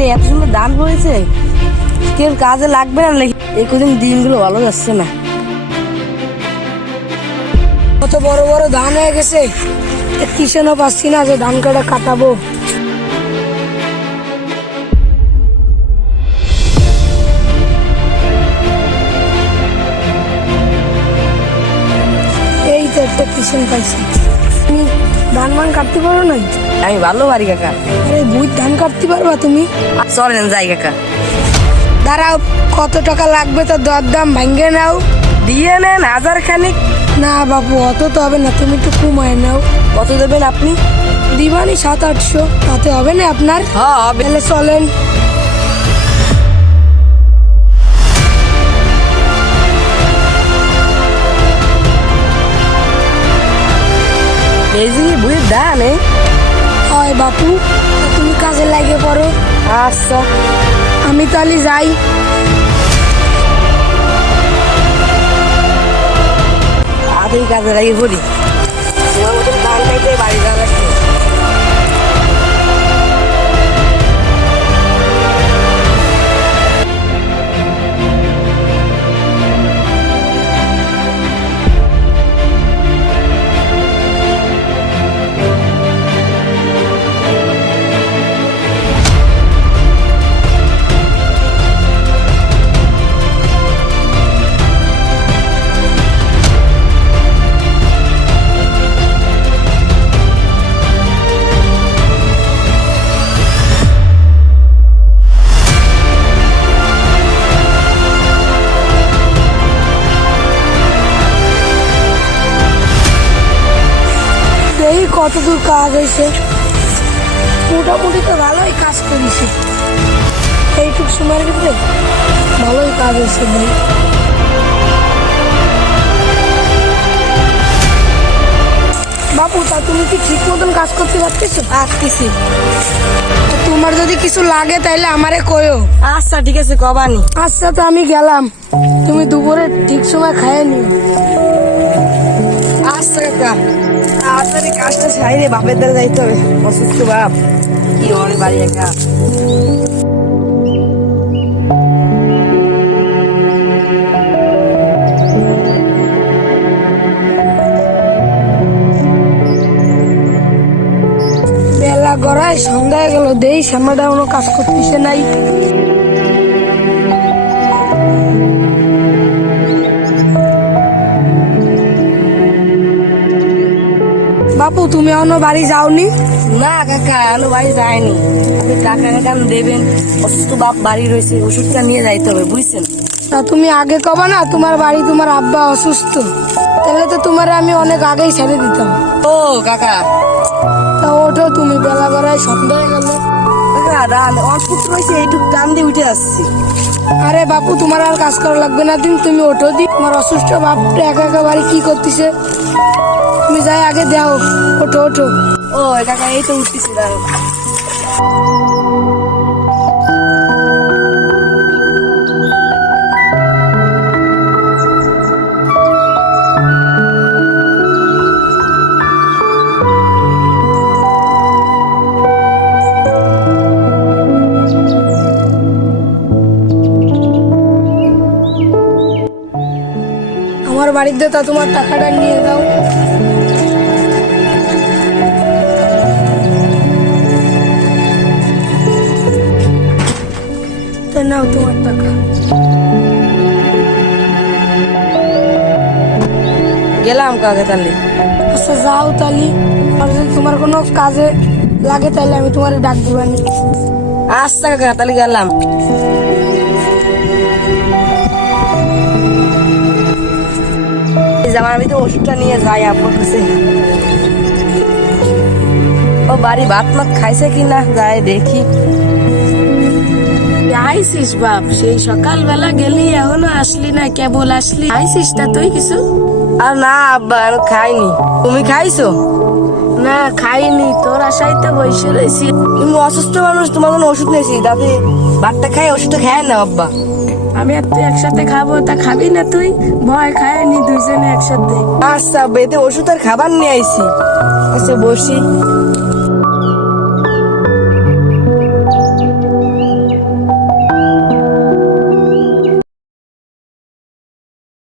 রে এত সুন্দর দান পড়েছে কেউ কাজে লাগবে না নাকি এই কদিন দিনগুলো ভালো যাচ্ছে না। কত বড় বড় ধান হয়ে গেছে। কিষেনও পাচ্ছি না যে ধান কাটা কাটাবো। এই তো একটা কিষেন পাইছি ধান মান কাটতে পারো না আমি ভালো পারি কাকা। আরে বুঝ ধান কাটতে পারবা তুমি? চলেন যাই কাকা। দাঁড়াও কত টাকা লাগবে তো দর দাম ভাঙ্গে নাও। দিয়ে নেন হাজার খানিক না বাবু অত তো হবে না তুমি একটু কমায় নাও। কত দেবেন আপনি? দিবানি সাত আটশো তাতে হবে না আপনার? হ্যাঁ হবে। তাহলে চলেন। বাপু তুমি কাজে লাগে পড়ো। আচ্ছা। আমি তাহলে যাই। আমি কাজে লাগে পড়ি? তোমার মতন গান গাইতে বাড়ি যাওয়া লাগছে কত দূর কাজ হয়েছে। মোটামুটি তো ভালোই কাজ করেছে। এইটুকু সময়ের ভিতরে ভালোই কাজ হয়েছে ভাই। বাপু তা তুমি কি ঠিক মতন কাজ করতে পারতেছো? তো তোমার যদি কিছু লাগে তাহলে আমারে কয়ো আচ্ছা ঠিক আছে কবানি আচ্ছা তো আমি গেলাম। তুমি দুপুরে ঠিক সময় খাইয়ে নিও। আচ্ছা কাকা। তাড়াতাড়ি কাজটা সাইরে বাপের দ্বারা যাইতে হবে। অসুস্থ বাপ, কি বাড়ি একা? বেলা গড়ায় সন্ধ্যা গেল, দেই শ্যামাটা কোনো কাজ করতেছে নাই। বাপু তুমি অন্য বাড়ি যাওনি? না কাকা আলো বাড়ি যায়নি আপনি টাকা কাকা দেবেন অসুস্থ বাপ বাড়ি রয়েছে ওষুধটা নিয়ে যাইতে হবে বুঝছেন? তা তুমি আগে কবা না তোমার বাড়ি তোমার আব্বা অসুস্থ। তাহলে তো তোমার আমি অনেক আগেই ছেড়ে দিতাম। ও কাকা। তা ওঠো তুমি বেলা গড়ায় সন্ধ্যা হয়ে গেল। রান অসুস্থ রয়েছে এইটুকু টান দিয়ে উঠে আসছি। আরে বাপু তোমার আর কাজ করা লাগবে না দিন তুমি ওঠো দি তোমার অসুস্থ বাপটা একা একা বাড়ি কি করতেছে? তুমি যাই, আগে দাও। ওঠো ওঠো। ও, কাকা, এই তো উঠতেছি দাঁড়ান আমার বাড়িতে তা তোমার টাকাটা নিয়ে দাও। নাও তোমার টাকা। গেলাম কাকা তাহলে। আচ্ছা যাও তালি আর যদি তোমার কোনো কাজে লাগে তাহলে আমি তোমার ডাক দিবানি আচ্ছা কাকা তাহলে গেলাম। জামার ভিতরে ওষুধটা নিয়ে যাই আপনার কাছে ও বাড়ি ভাত মাত খাইছে কি না যাই দেখি। আইসিস বাপ সেই সকালবেলা গেলি এখনও আসলি না কেবল আসলি। আইসিস তা তুই কিছু? আর না আব্বা আমি খাইনি। তুমি খাইছো? না খাইনি তোর আশাই তো বসে রয়েছি। তুমি অসুস্থ মানুষ তোমার কোনো ওষুধ নিয়েছি? তাতে ভাতটা খাই ওষুধটা খায় না আব্বা। আমি আর তুই একসাথে খাব তা খাবি না তুই? ভয় খায়নি দুইজনে একসাথে। আচ্ছা বেতে ওষুধ আর খাবার নিয়ে আইছি। আচ্ছা বসি।